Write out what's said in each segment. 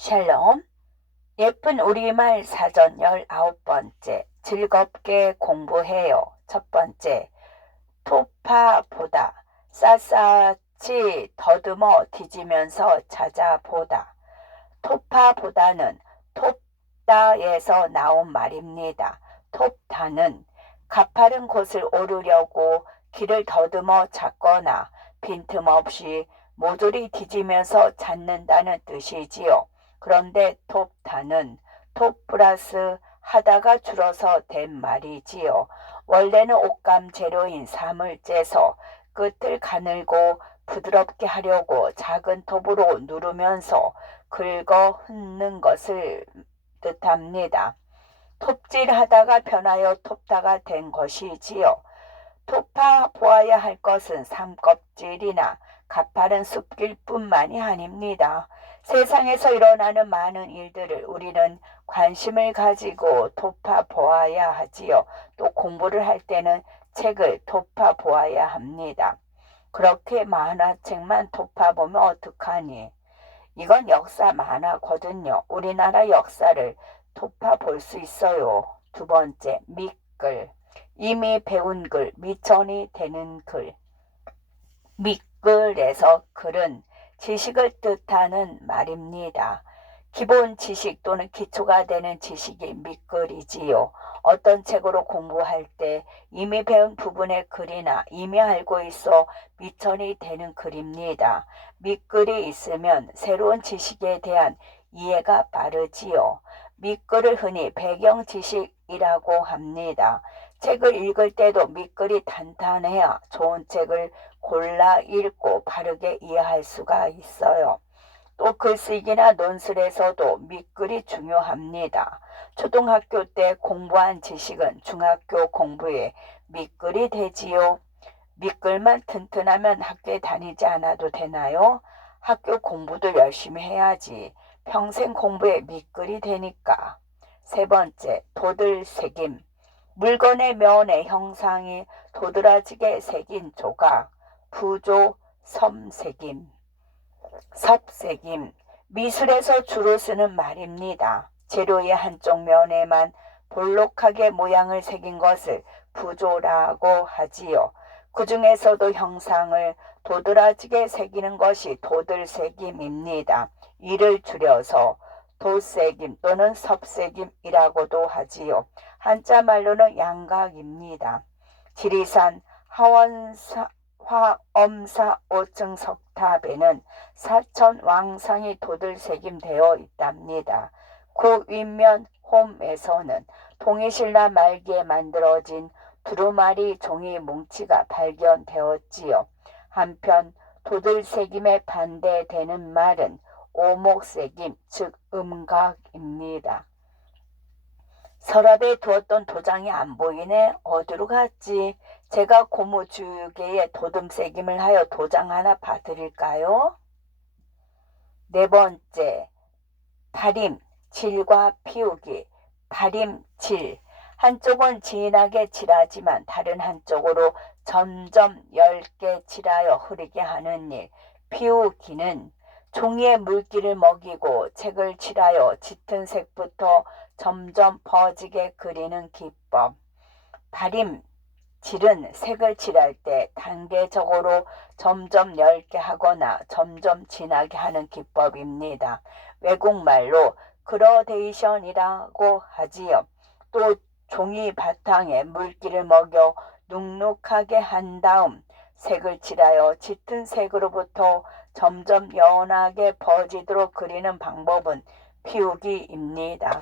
샬롬, 예쁜 우리말 사전 19번째, 즐겁게 공부해요. 첫 번째, 토파보다, 샅샅이 더듬어 뒤지면서 찾아보다. 토파보다는 톱다에서 나온 말입니다. 톱다는 가파른 곳을 오르려고 길을 더듬어 찾거나 빈틈없이 모조리 뒤지면서 찾는다는 뜻이지요. 그런데 톱다는 톱 플러스 하다가 줄어서 된 말이지요. 원래는 옷감 재료인 삼을 째서 끝을 가늘고 부드럽게 하려고 작은 톱으로 누르면서 긁어 훑는 것을 뜻합니다. 톱질하다가 변하여 톱다가 된 것이지요. 토파 보아야 할 것은 삼껍질이나 가파른 숲길 뿐만이 아닙니다. 세상에서 일어나는 많은 일들을 우리는 관심을 가지고 토파 보아야 하지요. 또 공부를 할 때는 책을 토파 보아야 합니다. 그렇게 만화책만 토파 보면 어떡하니? 이건 역사 만화거든요. 우리나라 역사를 토파 볼 수 있어요. 두 번째, 밑글. 이미 배운 글, 미천이 되는 글. 밑글에서 글은 지식을 뜻하는 말입니다. 기본 지식 또는 기초가 되는 지식이 밑글이지요. 어떤 책으로 공부할 때 이미 배운 부분의 글이나 이미 알고 있어 미천이 되는 글입니다. 밑글이 있으면 새로운 지식에 대한 이해가 빠르지요. 밑글을 흔히 배경 지식이라고 합니다. 책을 읽을 때도 밑글이 탄탄해야 좋은 책을 골라 읽고 바르게 이해할 수가 있어요. 또 글쓰기나 논술에서도 밑글이 중요합니다. 초등학교 때 공부한 지식은 중학교 공부에 밑글이 되지요. 밑글만 튼튼하면 학교에 다니지 않아도 되나요? 학교 공부도 열심히 해야지. 평생 공부에 밑글이 되니까. 세 번째, 도들새김. 물건의 면의 형상이 도드라지게 새긴 조각, 부조, 섬새김. 섭새김, 미술에서 주로 쓰는 말입니다. 재료의 한쪽 면에만 볼록하게 모양을 새긴 것을 부조라고 하지요. 그 중에서도 형상을 도드라지게 새기는 것이 도들새김입니다. 이를 줄여서 도새김 또는 섭새김이라고도 하지요. 한자 말로는 양각입니다. 지리산 화엄사 5층 석탑에는 사천 왕상이 도들새김되어 있답니다. 그 윗면 홈에서는 통일신라 말기에 만들어진 두루마리 종이 뭉치가 발견되었지요. 한편 도들새김에 반대되는 말은 오목새김, 즉 음각입니다. 서랍에 두었던 도장이 안 보이네. 어디로 갔지? 제가 고무주개에 도둠새김을 하여 도장 하나 봐드릴까요? 네 번째, 다림, 질과 피우기. 다림, 질. 한쪽은 진하게 칠하지만 다른 한쪽으로 점점 얇게 칠하여 흐리게 하는 일. 피우기는 종이에 물기를 먹이고 책을 칠하여 짙은 색부터 점점 퍼지게 그리는 기법. 다림, 질은 색을 칠할 때 단계적으로 점점 얇게 하거나 점점 진하게 하는 기법입니다. 외국말로 그라데이션이라고 하지요. 또 종이 바탕에 물기를 먹여 눅눅하게 한 다음 색을 칠하여 짙은 색으로부터 점점 연하게 퍼지도록 그리는 방법은 피우기입니다.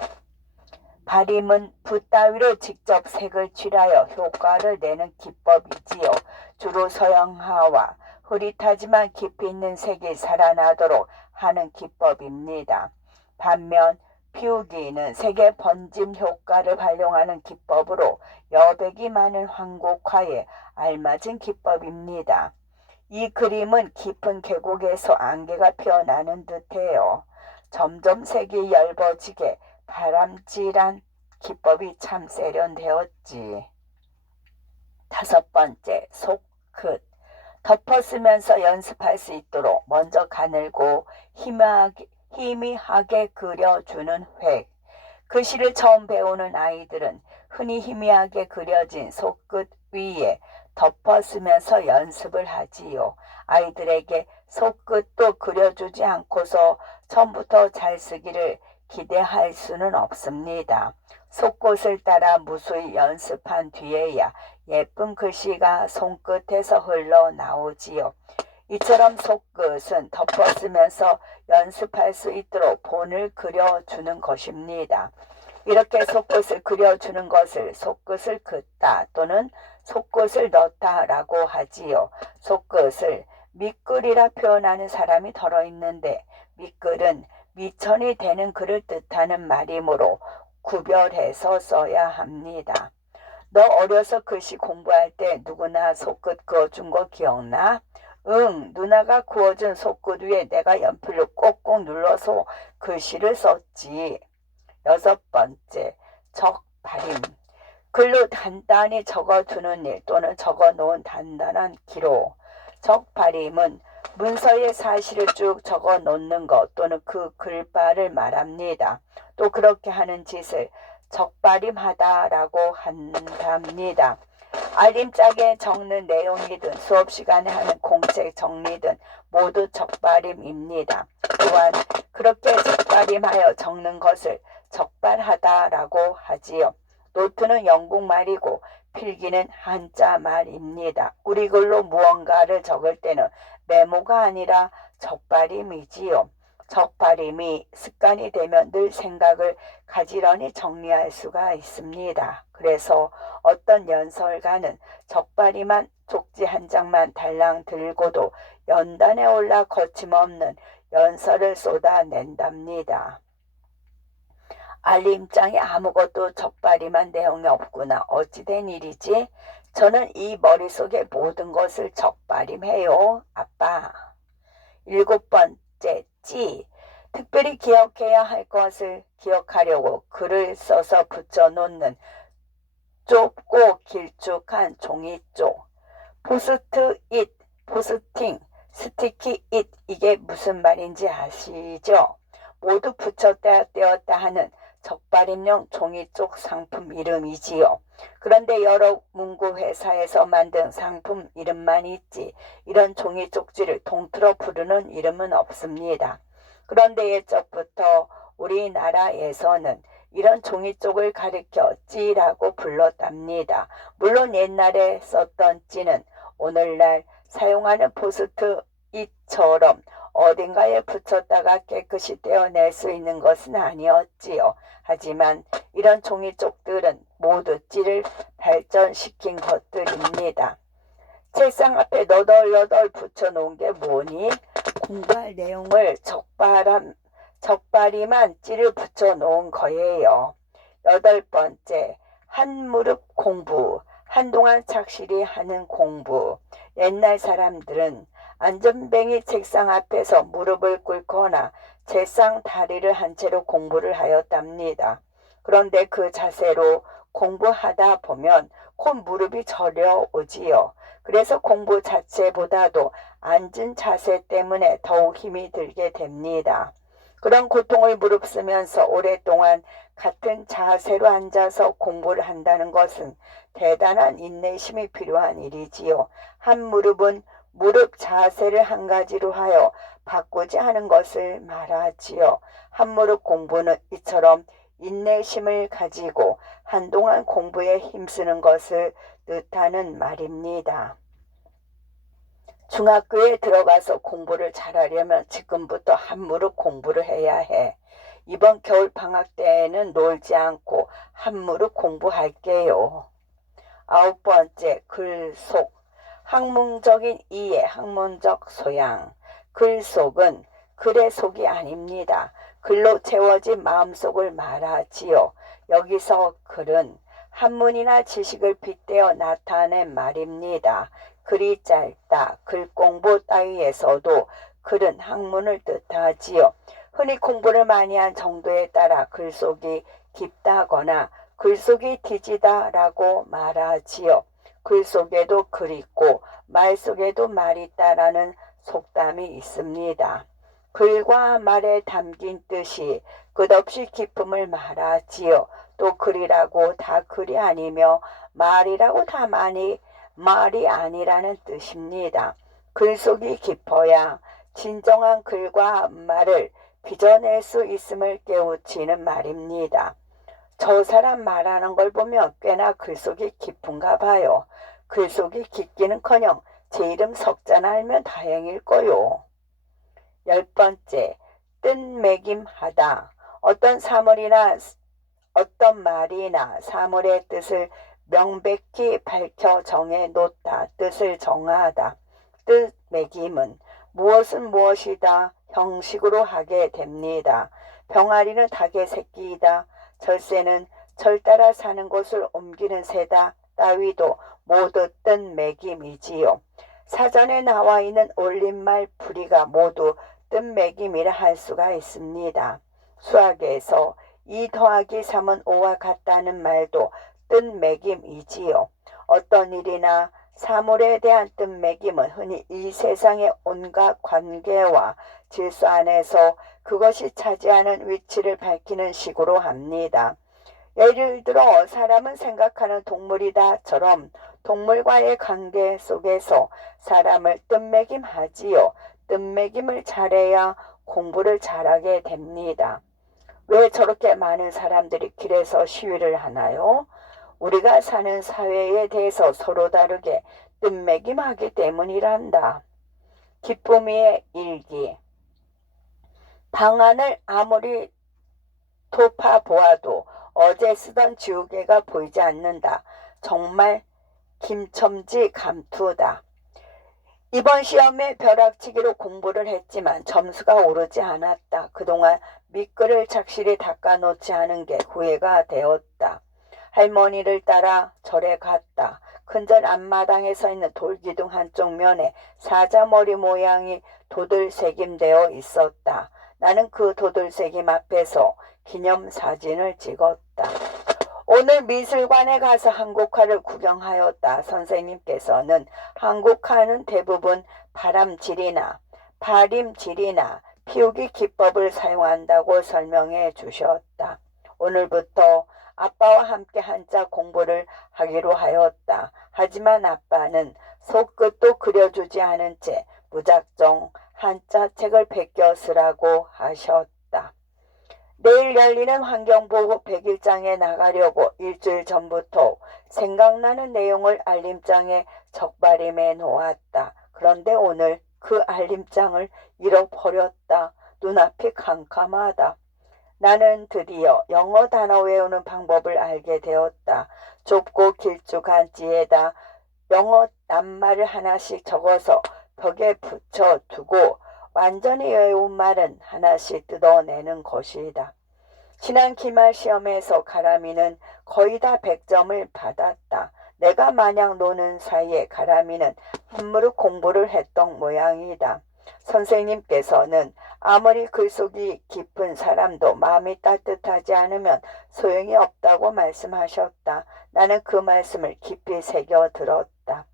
다림은 붓 따위로 직접 색을 칠하여 효과를 내는 기법이지요. 주로 서양화와 흐릿하지만 깊이 있는 색이 살아나도록 하는 기법입니다. 반면 피우기는 색의 번짐 효과를 활용하는 기법으로 여백이 많은 한국화에 알맞은 기법입니다. 이 그림은 깊은 계곡에서 안개가 피어나는 듯해요. 점점 색이 엷어지게 바람직한 기법이 참 세련되었지. 다섯 번째, 손끝. 덮어 쓰면서 연습할 수 있도록 먼저 가늘고 희미하게 그려주는 획. 글씨를 처음 배우는 아이들은 흔히 희미하게 그려진 손끝 위에 덮어쓰면서 연습을 하지요. 아이들에게 손끝도 그려주지 않고서 처음부터 잘 쓰기를 기대할 수는 없습니다. 손끝을 따라 무수히 연습한 뒤에야 예쁜 글씨가 손끝에서 흘러나오지요. 이처럼 손끝은 덮어쓰면서 연습할 수 있도록 본을 그려주는 것입니다. 이렇게 손끝을 그려주는 것을 손끝을 긋다 또는 손끝을 넣다 라고 하지요. 손끝을 밑글이라 표현하는 사람이 덜어 있는데 밑글은 미천이 되는 글을 뜻하는 말이므로 구별해서 써야 합니다. 너 어려서 글씨 공부할 때 누구나 손끝 그어준 거 기억나? 응, 누나가 그어준 손끝 위에 내가 연필로 꼭꼭 눌러서 글씨를 썼지. 6번째, 적발임. 글로 단단히 적어두는 일 또는 적어놓은 단단한 기록. 적발임은 문서에 사실을 쭉 적어놓는 것 또는 그 글발을 말합니다. 또 그렇게 하는 짓을 적발임하다라고 한답니다. 알림장에 적는 내용이든 수업 시간에 하는 공책 정리든 모두 적발임입니다. 또한 그렇게 적발임하여 적는 것을 적발하다라고 하지요. 노트는 영국말이고 필기는 한자 말입니다. 우리 글로 무언가를 적을 때는 메모가 아니라 적발임이지요. 적발임이 습관이 되면 늘 생각을 가지런히 정리할 수가 있습니다. 그래서 어떤 연설가는 적발임한 쪽지 한 장만 달랑 들고도 연단에 올라 거침없는 연설을 쏟아낸답니다. 알림장에 아무것도 적발임한 내용이 없구나. 어찌된 일이지? 저는 이 머릿속에 모든 것을 적발임해요. 아빠. 7번째, 찌. 특별히 기억해야 할 것을 기억하려고 글을 써서 붙여놓는 좁고 길쭉한 종이쪽. 포스트 잇, 포스팅, 스티키 잇. 이게 무슨 말인지 아시죠? 모두 붙였다 떼었다 하는 적발임용 종이쪽 상품 이름이지요. 그런데 여러 문구 회사에서 만든 상품 이름만 있지 이런 종이 쪽지를 통틀어 부르는 이름은 없습니다. 그런데 옛적부터 우리나라에서는 이런 종이 쪽을 가리켜 찌라고 불렀답니다. 물론 옛날에 썼던 찌는 오늘날 사용하는 포스트 이처럼 어딘가에 붙였다가 깨끗이 떼어낼 수 있는 것은 아니었지요. 하지만 이런 종이쪽들은 모두 찌를 발전시킨 것들입니다. 책상 앞에 너덜너덜 붙여놓은 게 뭐니? 공부할 내용을 적발임한 찌를 붙여놓은 거예요. 8번째, 한무릎 공부. 한동안 착실히 하는 공부. 옛날 사람들은 안전뱅이 책상 앞에서 무릎을 꿇거나 책상 다리를 한 채로 공부를 하였답니다. 그런데 그 자세로 공부하다 보면 곧 무릎이 저려오지요. 그래서 공부 자체보다도 앉은 자세 때문에 더욱 힘이 들게 됩니다. 그런 고통을 무릅쓰면서 오랫동안 같은 자세로 앉아서 공부를 한다는 것은 대단한 인내심이 필요한 일이지요. 한 무릎은 무릎 자세를 한 가지로 하여 바꾸지 않은 것을 말하지요. 한 무릎 공부는 이처럼 인내심을 가지고 한동안 공부에 힘쓰는 것을 뜻하는 말입니다. 중학교에 들어가서 공부를 잘하려면 지금부터 한 무릎 공부를 해야 해. 이번 겨울 방학 때에는 놀지 않고 한 무릎 공부할게요. 9번째, 글속. 학문적인 이해, 학문적 소양. 글속은 글의 속이 아닙니다. 글로 채워진 마음속을 말하지요. 여기서 글은 한문이나 지식을 빗대어 나타낸 말입니다. 글이 짧다, 글 공부 따위에서도 글은 학문을 뜻하지요. 흔히 공부를 많이 한 정도에 따라 글속이 깊다거나 글속이 뒤지다라고 말하지요. 글 속에도 글 있고 말 속에도 말 있다라는 속담이 있습니다. 글과 말에 담긴 뜻이 끝없이 기쁨을 말하지요. 또 글이라고 다 글이 아니며 말이라고 다 말이 아니라는 뜻입니다. 글 속이 깊어야 진정한 글과 말을 빚어낼 수 있음을 깨우치는 말입니다. 저 사람 말하는 걸 보면 꽤나 글속이 깊은가 봐요. 글속이 깊기는커녕 제 이름 석자나 알면 다행일 거요. 10번째, 뜻매김하다. 어떤 사물이나 어떤 말이나 사물의 뜻을 명백히 밝혀 정해 놓다. 뜻을 정하다. 뜻매김은 무엇은 무엇이다 형식으로 하게 됩니다. 병아리는 닭의 새끼이다. 절새는 절 따라 사는 곳을 옮기는 새다. 따위도 모두 뜻매김이지요. 사전에 나와 있는 올림말 풀이가 모두 뜻매김이라 할 수가 있습니다. 수학에서 2 더하기 3은 5와 같다는 말도 뜻매김이지요. 어떤 일이나 사물에 대한 뜻매김은 흔히 이 세상의 온갖 관계와 질서 안에서 그것이 차지하는 위치를 밝히는 식으로 합니다. 예를 들어 사람은 생각하는 동물이다처럼 동물과의 관계 속에서 사람을 뜻매김하지요. 뜻매김을 잘해야 공부를 잘하게 됩니다. 왜 저렇게 많은 사람들이 길에서 시위를 하나요? 우리가 사는 사회에 대해서 서로 다르게 뜻매김하기 때문이란다. 기쁨이의 일기. 방안을 아무리 돌파보아도 어제 쓰던 지우개가 보이지 않는다. 정말 김첨지 감투다. 이번 시험에 벼락치기로 공부를 했지만 점수가 오르지 않았다. 그동안 밑글을 착실히 닦아놓지 않은 게 후회가 되었다. 할머니를 따라 절에 갔다. 큰절 앞마당에 서 있는 돌기둥 한쪽 면에 사자머리 모양이 도들새김되어 있었다. 나는 그 도들새김 앞에서 기념사진을 찍었다. 오늘 미술관에 가서 한국화를 구경하였다. 선생님께서는 한국화는 대부분 바람질이나 발임질이나 피우기 기법을 사용한다고 설명해 주셨다. 오늘부터 아빠와 함께 한자 공부를 하기로 하였다. 하지만 아빠는 손끝도 그려주지 않은 채 무작정 한자 책을 베껴 쓰라고 하셨다. 내일 열리는 환경보호 100일장에 나가려고 일주일 전부터 생각나는 내용을 알림장에 적발임해 놓았다. 그런데 오늘 그 알림장을 잃어버렸다. 눈앞이 캄캄하다. 나는 드디어 영어 단어 외우는 방법을 알게 되었다. 좁고 길쭉한 지에다 영어 낱말을 하나씩 적어서 벽에 붙여두고 완전히 외운 말은 하나씩 뜯어내는 것이다. 지난 기말 시험에서 가람이는 거의 다 100점을 받았다. 내가 마냥 노는 사이에 가람이는 한무릎 공부를 했던 모양이다. 선생님께서는 아무리 글속이 깊은 사람도 마음이 따뜻하지 않으면 소용이 없다고 말씀하셨다. 나는 그 말씀을 깊이 새겨 들었다.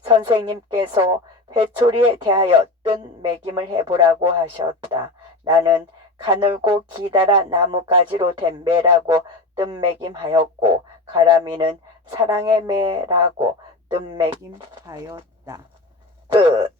선생님께서 회초리에 대하여 뜻매김을 해보라고 하셨다. 나는 가늘고 기다란 나뭇가지로 된 매라고 뜻매김하였고 가람이는 사랑의 매라고 뜻매김하였다. 끝.